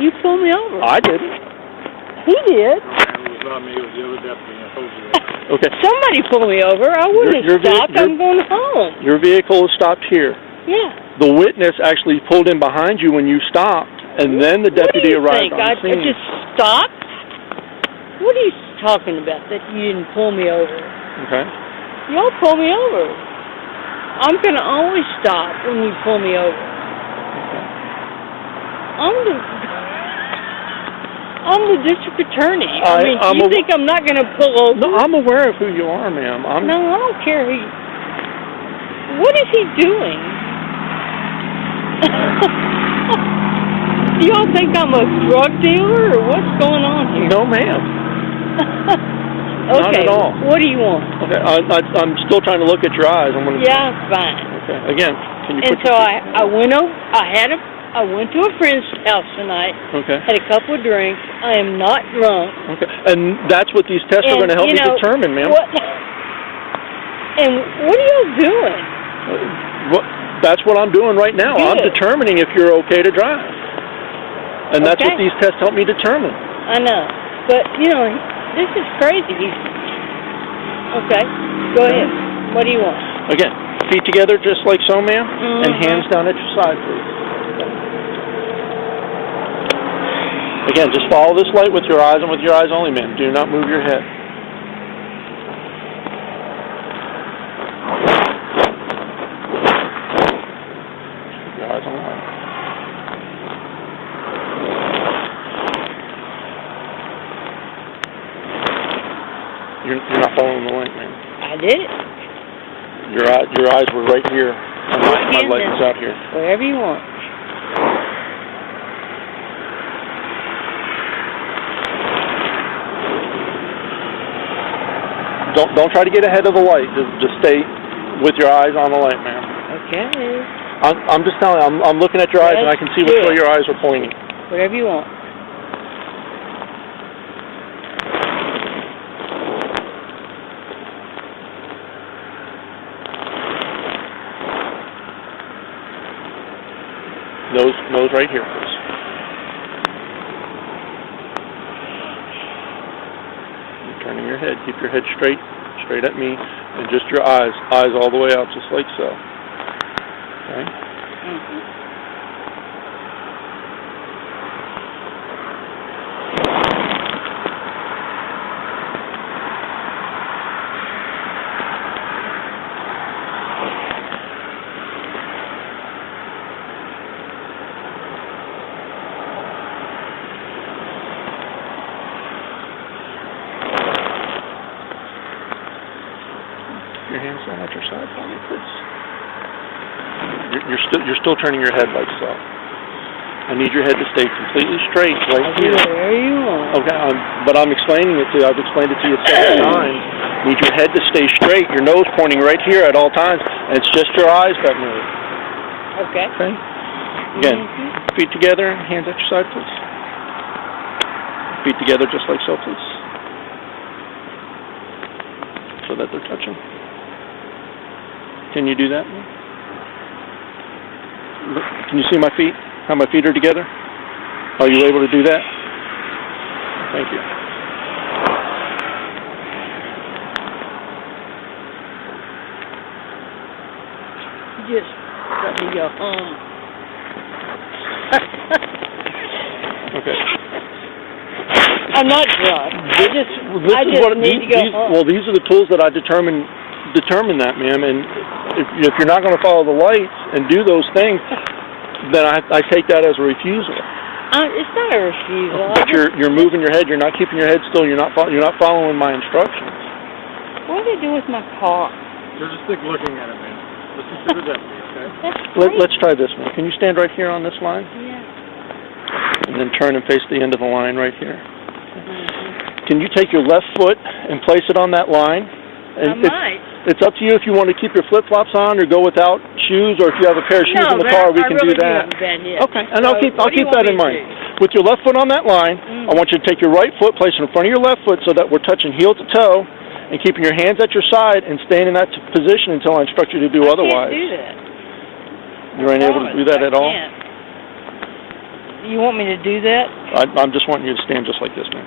You pulled me over. I didn't. He did. It was not me. It was the other deputy. I told you that. Okay. Somebody pulled me over. I wouldn't have stopped. I'm going home. Your vehicle is stopped here. Yeah. The witness actually pulled in behind you when you stopped, and then the deputy arrived on the scene. I just stopped? What are you talking about that you didn't pull me over? Okay. Y'all pull me over. I'm going to always stop when you pull me over. Okay. I'm the district attorney. You think I'm not going to pull over? No, I'm aware of who you are, ma'am. No, I don't care who you... What is he doing? Do y'all think I'm a drug dealer, or what's going on here? No, ma'am. Okay, not at all. What do you want? Okay, I'm still trying to look at your eyes. Yeah, fine. Okay, again, can you put so I went over, I went to a friend's house tonight. Okay. Had a couple of drinks. I am not drunk. Okay. And that's what these tests are going to help me determine, ma'am. And what are you doing? That's what I'm doing right now. Good. I'm determining if you're okay to drive. And that's what these tests help me determine. I know. But, this is crazy. Okay. Go ahead. What do you want? Again, feet together just like so, ma'am. And hands down at your side, please. Again, just follow this light with your eyes and with your eyes only, ma'am. Do not move your head. Keep your eyes on the light. You're not following the light, ma'am. I did it. Your eyes were right here. My light was out here. Whatever you want. Don't try to get ahead of the light. Just stay with your eyes on the light, ma'am. Okay. I'm just telling you. I'm looking at your eyes, and I can see which way your eyes are pointing. Whatever you want. Nose right here, please. You're turning your head. Keep your head straight at me, and just your eyes all the way out, just like so. Okay? Your hands down at your side for me, please. You're still turning your head like so. I need your head to stay completely straight right here. There you are. Okay, but I'm explaining it to you. I've explained it to you several times. Need your head to stay straight, your nose pointing right here at all times, and it's just your eyes that move. Okay. Okay? Again, feet together, hands at your side, please. Feet together just like so, please. So that they're touching. Can you do that? Can you see my feet? How my feet are together? Are you able to do that? Thank you. Just let me go home. Okay. I'm not drunk. I just need to go home. Well, these are the tools that I determine that, ma'am. And if you're not going to follow the lights and do those things, then I take that as a refusal. It's not a refusal. But you're moving your head. You're not keeping your head still. You're not following my instructions. What do they do with my car? They're just looking at it, man. Listen to the deputy, okay? Let's try this one. Can you stand right here on this line? Yeah. And then turn and face the end of the line right here. Can you take your left foot and place it on that line? And I might. It's up to you if you want to keep your flip-flops on or go without shoes, or if you have a pair of shoes in the car, we can do that. Okay, and I'll keep that in mind. With your left foot on that line, I want you to take your right foot, place it in front of your left foot so that we're touching heel to toe, and keeping your hands at your side and staying in that position until I instruct you to do otherwise. I can't do that. You ain't able to do that at all? You want me to do that? I'm just wanting you to stand just like this, man.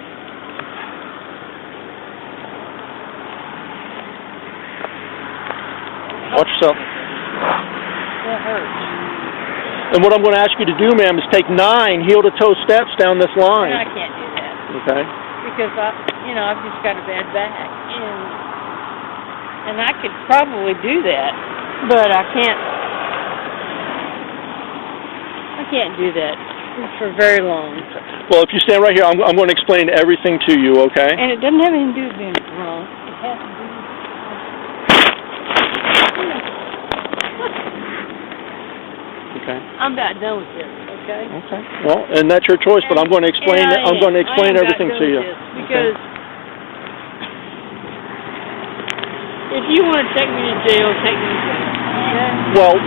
Watch yourself. That hurts. And what I'm going to ask you to do, ma'am, is take 9 heel-to-toe steps down this line. I can't do that. Okay. Because I've just got a bad back, and I could probably do that, but I can't do that for very long. Well, if you stand right here, I'm going to explain everything to you, okay? And it doesn't have anything to do with being wrong. It has to do with... Okay. I'm about done with this, okay? Okay. Well, and that's your choice, but I'm going to explain everything to you. Because if you want to take me to jail, take me to jail. Okay? Well,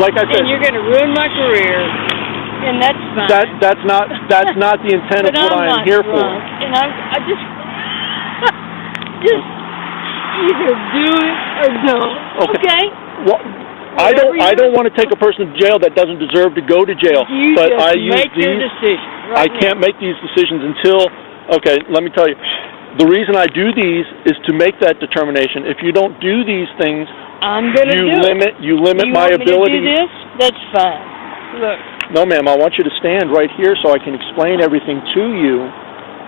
like I said, and you're going to ruin my career, and that's fine. That's not the intent of what I am here for. And I just either do it or don't. Okay? Well, I don't want to take a person to jail that doesn't deserve to go to jail. But I use make these. Your decision I can't make these decisions until. Okay, let me tell you. The reason I do these is to make that determination. If you don't do these things, you limit my ability. You want me to do this? That's fine. Look. No, ma'am. I want you to stand right here so I can explain everything to you.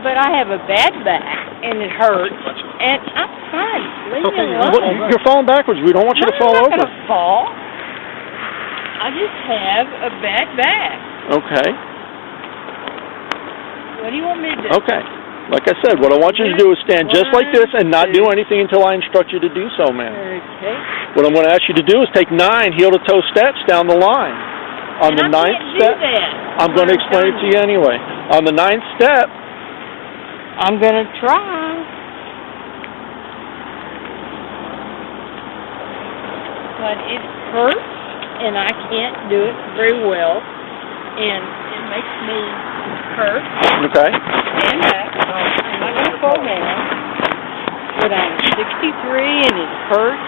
But I have a bad back, and it hurts, and I'm fine. Leave me alone. You're falling backwards. We don't want you to fall over. I'm not going to fall. I just have a bad back. Okay. What do you want me to do? Okay. Like I said, what I want you to do is stand just like this and not do anything until I instruct you to do so, ma'am. Okay. What I'm going to ask you to do is take 9 heel-to-toe steps down the line. On the 9th step, I'm going to explain it to you anyway. On the 9th step, I'm going to try. But it hurts, and I can't do it very well, and it makes me hurt. Okay. Stand back. I'm not going to fall down. But I'm 63, and it hurts.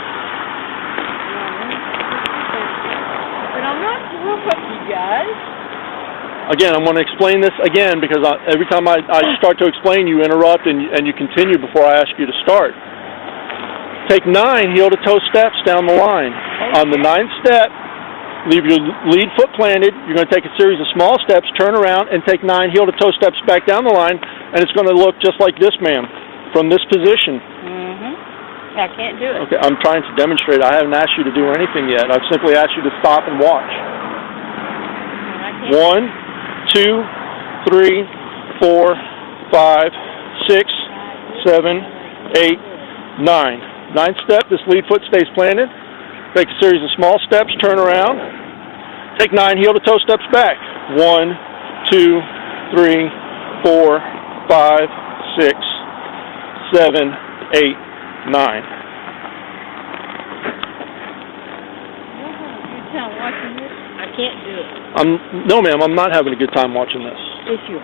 But I'm not drunk, you guys. Again, I'm going to explain this again because every time I start to explain, you interrupt and you continue before I ask you to start. Take 9 heel-to-toe steps down the line. Okay. On the 9th step, leave your lead foot planted. You're going to take a series of small steps, turn around, and take 9 heel-to-toe steps back down the line, and it's going to look just like this, ma'am, from this position. I can't do it. Okay, I'm trying to demonstrate. I haven't asked you to do anything yet. I've simply asked you to stop and watch. 1, 2, 3, 4, 5, 6, 7, 8, 9. 9th step, this lead foot stays planted. Take a series of small steps, turn around. Take 9 heel-to-toe steps back. 1, 2, 3, 4, 5, 6, 7, 8, 9. Watching this? I can't do it. No, ma'am, I'm not having a good time watching this. Yes, you are.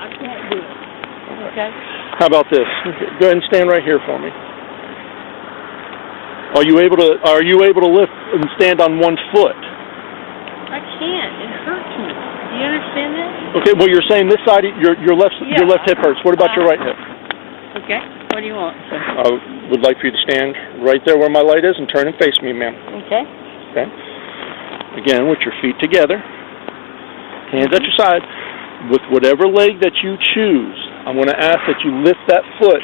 I can't do it. Okay? How about this? Okay, go ahead and stand right here for me. Are you able to lift and stand on one foot? I can't. It hurts me. Do you understand that? Okay. Well, you're saying this side, your left hip hurts. What about your right hip? Okay. What do you want? I would like for you to stand right there where my light is and turn and face me, ma'am. Okay. Okay. Again, with your feet together, hands at your side. With whatever leg that you choose, I'm going to ask that you lift that foot.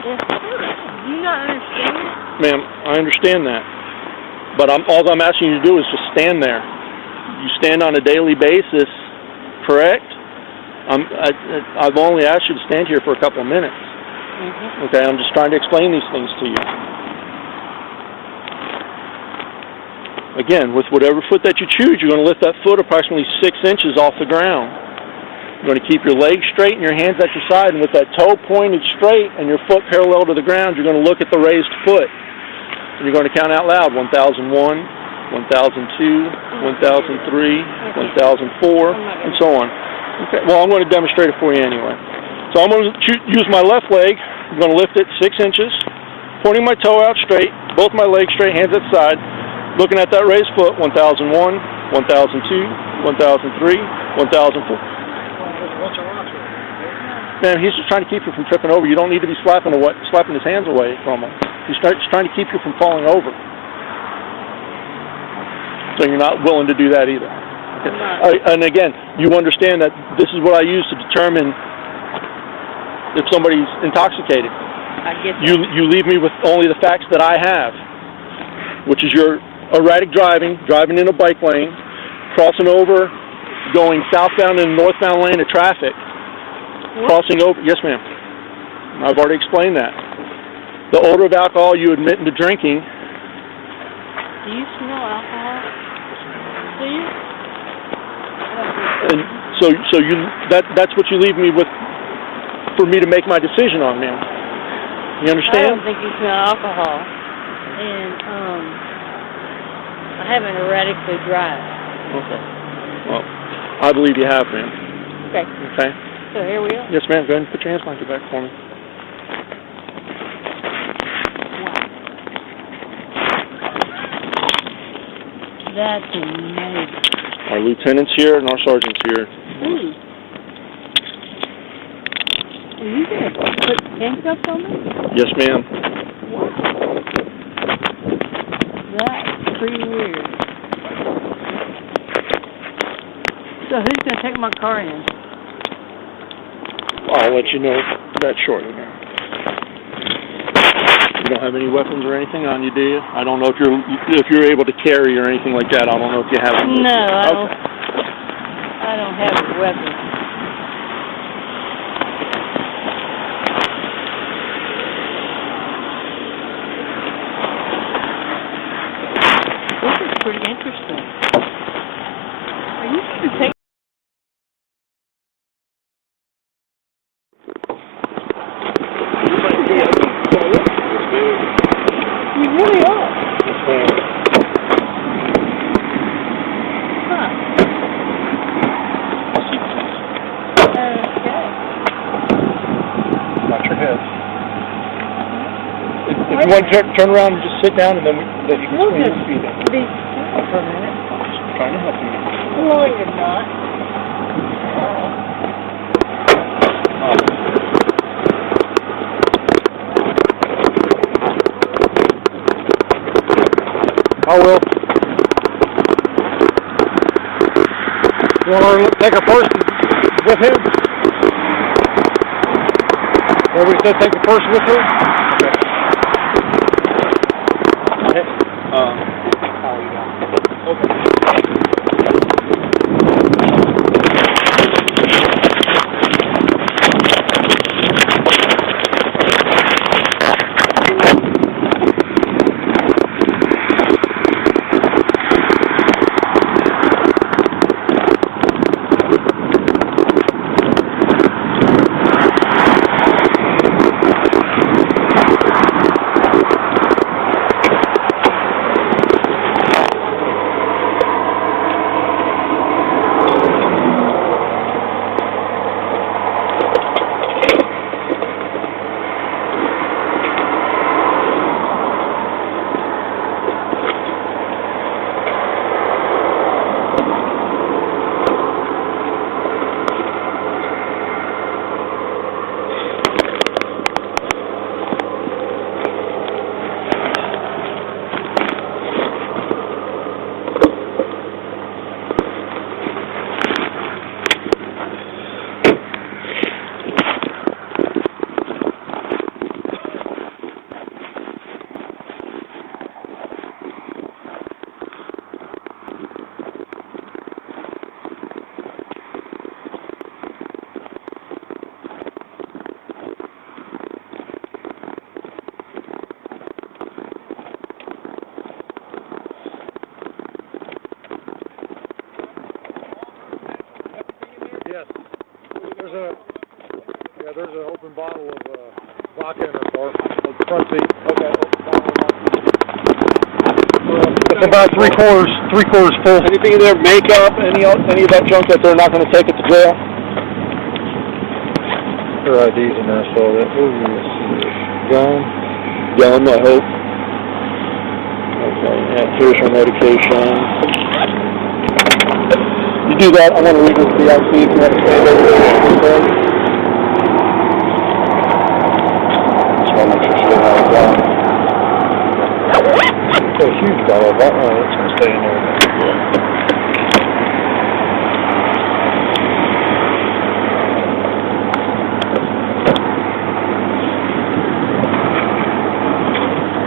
Do you not understand it? Ma'am, I understand that. But all I'm asking you to do is just stand there. You stand on a daily basis, correct? I've only asked you to stand here for a couple of minutes. Mm-hmm. Okay, I'm just trying to explain these things to you. Again, with whatever foot that you choose, you're going to lift that foot approximately 6 inches off the ground. You're going to keep your legs straight and your hands at your side, and with that toe pointed straight and your foot parallel to the ground, you're going to look at the raised foot. And you're going to count out loud, 1001, 1002, 1003, 1004, and so on. Okay. Well, I'm going to demonstrate it for you anyway. So I'm going to use my left leg. I'm going to lift it 6 inches, pointing my toe out straight, both my legs straight, hands at the side, looking at that raised foot, 1001, 1002, 1003, 1004. Man, he's just trying to keep you from tripping over. You don't need to be slapping his hands away from him. He's trying to keep you from falling over. So you're not willing to do that either. Okay. And again, you understand that this is what I use to determine if somebody's intoxicated. I get that. You leave me with only the facts that I have, which is your erratic driving in a bike lane, crossing over, going southbound in a northbound lane of traffic, crossing over. Yes, ma'am. I've already explained that. The odor of alcohol you admit into drinking. Do you smell alcohol? Do you? And that's what you leave me with for me to make my decision on, ma'am. You understand? I don't think you smell alcohol. And I haven't erratically drive. Okay. Well, I believe you have, ma'am. Okay. Okay. So here we are. Yes, ma'am. Go ahead and put your hands behind your back for me. That's amazing. Our lieutenant's here and our sergeant's here. Ooh. Are you going to put handcuffs on me? Yes, ma'am. Wow. That's pretty weird. So who's going to take my car in? I'll let you know that shortly, ma'am. You don't have any weapons or anything on you, do you? I don't know if you're able to carry or anything like that. I don't know if you have them. No, Okay. I don't have a weapon. This is pretty interesting. Are you going to take? You really are. Huh. Okay. Watch your head. If you want to turn around and just sit down, and then you can swing your feet in. Be still for a minute. I'm trying to help you. No, you're not. I will. You want to take a person with him? Nobody said take a person with him? Okay. Okay. Yes. There's an open bottle of vodka in her car. Front seat. Okay. It's about three quarters full. Anything in there, makeup, any of that junk that they're not going to take it to jail? Her ID's in there, so that Gun, I hope. Okay, and here's her medication. You do that, I want to read this to the IC if you want to stand over there. Just want to make sure she doesn't have a gun. it's a huge bottle of vodka. It's going to stay in there.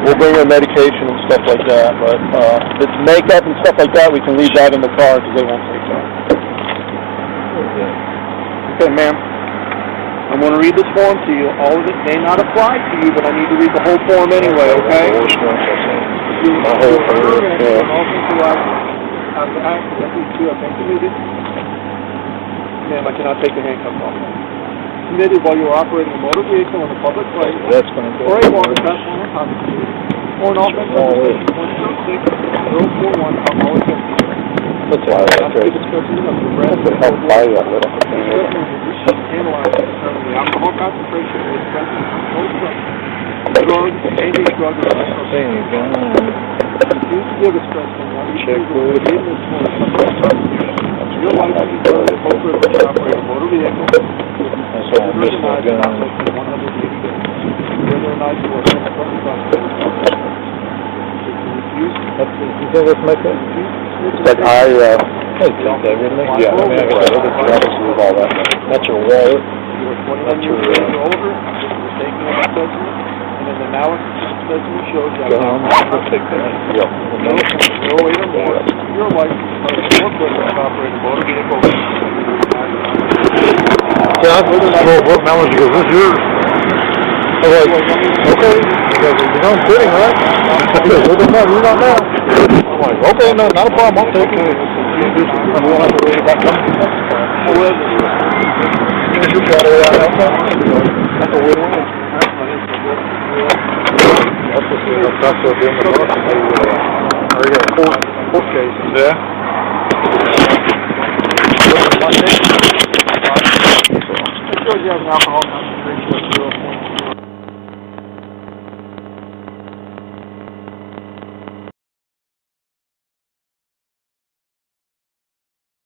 We'll bring her medication and stuff like that, but if it's makeup and stuff like that, we can leave that in the car because they won't take that. Okay, ma'am. I'm going to read this form to you. All of it may not apply to you, but I need to read the whole form anyway, okay? The worst one, Ma'am, I cannot take the handcuffs off. Committed while you are operating a motor vehicle on a public place, That's going to go. or a water test form intoxicated, or an offense under section 106, 041, alcoholic beverage. That's all right. That's right. Help buy that little. Analyze to determine the alcohol concentration is present in controlled substance, drug, any drug or alcohol. There you go. Refuse to give a specimen while you choose to redeem this form of your license is appropriate to operate a motor vehicle. That's why I'm missing a gun. Whether or not you are from the You think let's make that? But I take that, wouldn't I? Yeah, I mean, I got other drugs with all that. That's your wallet. That's your older, you're taking a specimen, and an analysis of the specimen shows that I'll take that. Yeah. no weight or more. Your license is appropriate to operate a motor vehicle. Yeah, what melon she goes, this is yours. I'm like, okay. He goes, you're not sitting, right? I said, well, you're not now. I'm like, okay, no, not a problem, I'll take it. I won't have to worry about coming. I will. You got it out outside? That's a win-win. That's what we're doing the book. I got court cases. Yeah. It shows you have an alcohol